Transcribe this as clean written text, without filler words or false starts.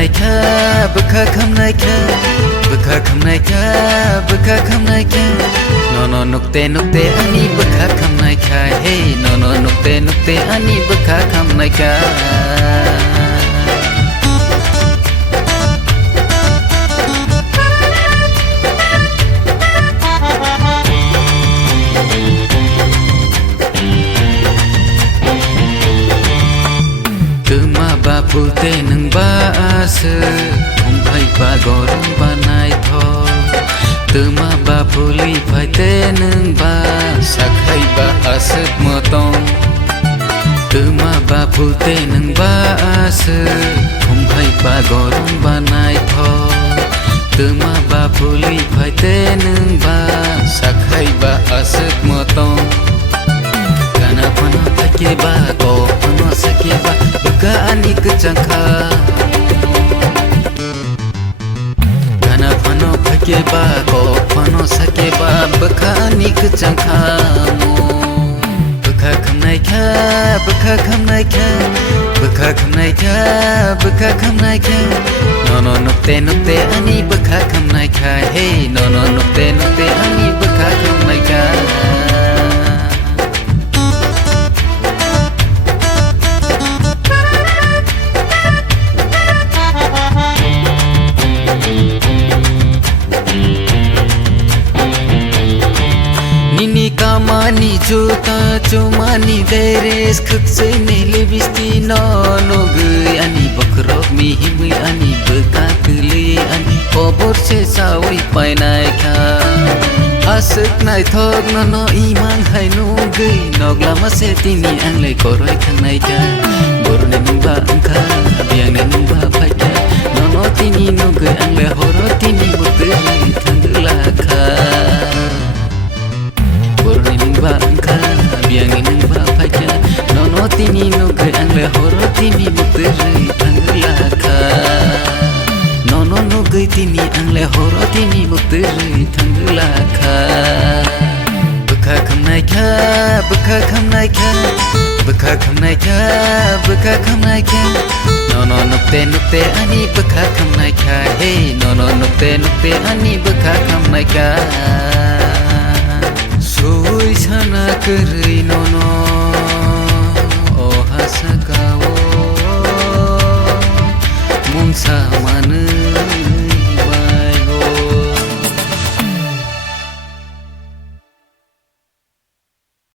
नायका बखा खम नायका बखा खम नायका बखा खम नायका नो नुक्ते नुक्ते अनि बखा खम नायका हे नो नुक्ते नुक्ते अनि बखा खम Nykaa Pulte nang baase umpai ba gorong banai tho tuma ba puli phaite nang ba sakhai ba asat motong tuma ba pulte nang baase umpai ba gorong banai tho tuma ba puli phaite nang ba sakhai ba asat motong kana pano take ba ko pano sake ba buka ani kecangka kana pano take ba ko pano sake ba buka ani kecangka buka khamnai kha buka khamnai kha buka khamnai kha buka khamnai kha no nukte nukte ani buka khamnai kha hey no nukte nukte ani buka khamnai kha Kamani juta cumani deres khuksai nele bisti no gui ani bakrok mi himui ani bekakli ani obor se sawi painai kha asuk nai thok no imang hai no gui nogla ma se tini anglai koroi khanai ka borne nungba angkha biang ne nungba phaika no tini no gui anglai horo tini butu thangla kha ba angka biang ini ba phaika no tini no gai angle horo tini muteri angla kha no gai tini angle horo tini muteri angla kha bukha khamnai kha bukha khamnai kha bukha khamnai kha bukha khamnai kha no nukte ani bukha khamnai kha hey no nukte ani bukha khamnai kha Soi sana kerai no